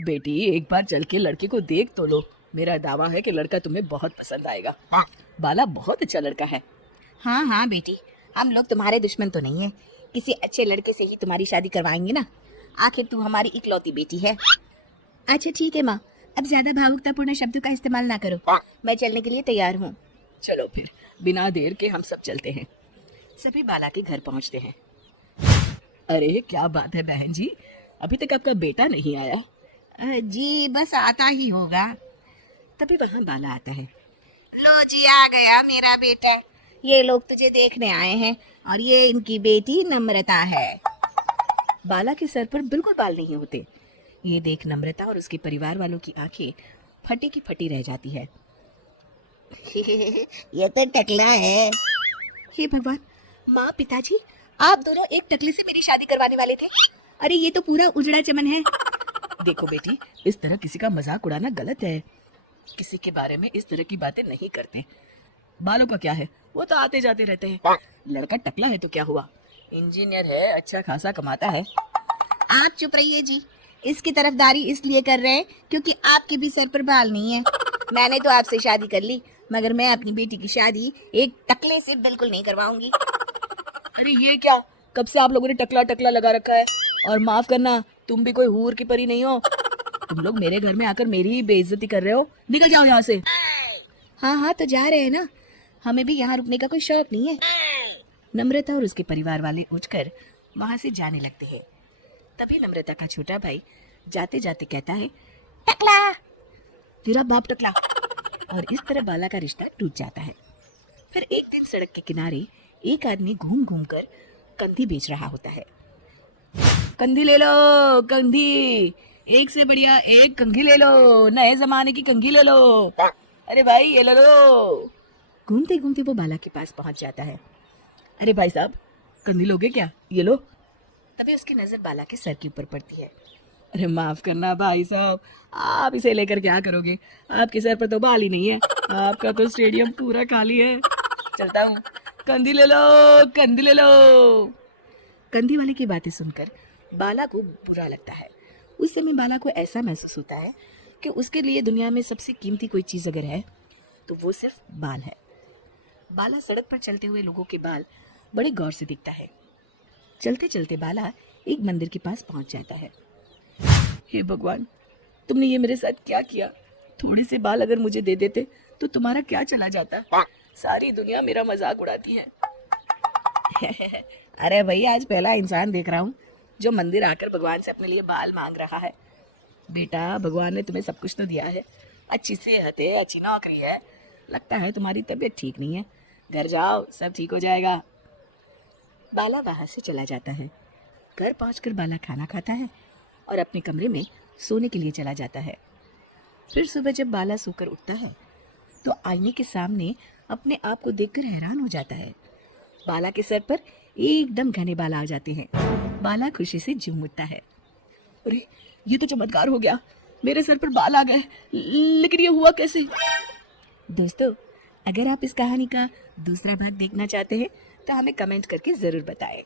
बेटी एक बार चल के लड़के को देख तो लो। मेरा दावा है कि लड़का तुम्हें बहुत पसंद आएगा। बाला बहुत अच्छा लड़का है। हाँ हाँ बेटी, हम लोग तुम्हारे दुश्मन तो नहीं है। किसी अच्छे लड़के से ही तुम्हारी शादी करवाएंगे ना। आखिर तू हमारी इकलौती बेटी है। अच्छा ठीक है माँ, अब ज्यादा भावुकतापूर्ण शब्दों का इस्तेमाल ना करो। मैं चलने के लिए तैयार हूँ। चलो फिर बिना देर के हम सब चलते हैं। सभी बाला के घर पहुंचते हैं। अरे क्या बात है बहन जी, अभी तक आपका बेटा नहीं आया? जी बस आता ही होगा। तभी वहाँ बाला आता है। लो जी, आ गया मेरा बेटा। ये लोग तुझे देखने आए हैं और ये इनकी बेटी नम्रता है। बाला के सर पर बिल्कुल बाल नहीं होते। ये देख नम्रता और उसके परिवार वालों की आंखें फटी की फटी रह जाती है। ये तो टकला है। हे भगवान, माँ पिताजी, आप दोनों एक टकले से मेरी शादी करवाने वाले थे। अरे ये तो पूरा उजड़ा चमन है। देखो बेटी, इस तरह किसी का मजाक उड़ाना गलत है। किसी के बारे में इस तरह की बातें नहीं करते। बालों का क्या है, वो तो आते जाते रहते हैं। लड़का टकला है तो क्या हुआ, इंजीनियर है, अच्छा खासा कमाता है। आप चुप रहिए जी। इसकी तरफदारी इसलिए कर रहे हैं क्योंकि आपके भी सर पर बाल नहीं है। मैंने तो आपसे शादी कर ली, मगर मैं अपनी बेटी की शादी एक टकले से बिल्कुल नहीं करवाऊंगी। अरे ये क्या, कब से आप लोगों ने टकला टकला लगा रखा है? और माफ करना, तुम भी कोई हूर की परी नहीं हो। तुम लोग मेरे घर में आकर मेरी ही बेइज्जती कर रहे हो। निकल जाओ यहाँ से। हाँ हाँ तो जा रहे हैं ना, हमें भी यहाँ रुकने का कोई शौक नहीं है। नम्रता और उसके परिवार वाले उठकर वहां से जाने लगते हैं। तभी नम्रता का छोटा भाई जाते जाते कहता है, टकला, तेरा बाप टकला। और इस तरह बाला का रिश्ता टूट जाता है। फिर एक दिन सड़क के किनारे एक आदमी घूम घूम कर कंधी बेच रहा होता है। कंधी ले लो, कंधी, एक से बढ़िया एक कंघी ले लो, नए जमाने की कंघी ले लो। अरे भाई ये ले लो। घूमते घूमते वो बाला के पास पहुंच जाता है। अरे भाई साहब, कंधी लोगे क्या? ये लो। तभी उसकी नजर बाला के सर के ऊपर पड़ती है। अरे माफ करना भाई साहब, आप इसे लेकर क्या करोगे? आपके सर पर तो बाल ही नहीं है। आपका तो स्टेडियम पूरा खाली है। चलता हूँ, कंधी ले लो, कंधी ले लो। कंधी वाले की बातें सुनकर बाला को बुरा लगता है। उस समय बाला को ऐसा महसूस होता है कि उसके लिए दुनिया में सबसे कीमती कोई चीज अगर है तो वो सिर्फ बाल है। बाला सड़क पर चलते हुए लोगों के बाल बड़े गौर से दिखता है। चलते चलते बाला एक मंदिर के पास पहुंच जाता है। हे भगवान, तुमने ये मेरे साथ क्या किया? थोड़े से बाल अगर मुझे दे देते तो तुम्हारा क्या चला जाता? सारी दुनिया मेरा मजाक उड़ाती है। अरे भाई, आज पहला इंसान देख रहा हूँ जो मंदिर आकर भगवान से अपने लिए बाल मांग रहा है। बेटा, भगवान ने तुम्हें सब कुछ तो दिया है, अच्छी सेहत है, अच्छी नौकरी है, लगता है तुम्हारी तबीयत ठीक नहीं है। घर जाओ, सब ठीक हो जाएगा। बाला वहां से चला जाता है। घर पहुंचकर बाला खाना खाता है और अपने कमरे में सोने के लिए चला जाता है। फिर सुबह जब बाला सोकर उठता है तो आईने के सामने अपने आप को देखकर हैरान हो जाता है। बाला के सर पर एकदम घने बाल आ जाते हैं। बाला खुशी से झूम उठता है। अरे ये तो चमत्कार हो गया, मेरे सर पर बाल आ गए। लेकिन ये हुआ कैसे? दोस्तों, अगर आप इस कहानी का दूसरा भाग देखना चाहते हैं तो हमें कमेंट करके जरूर बताएं।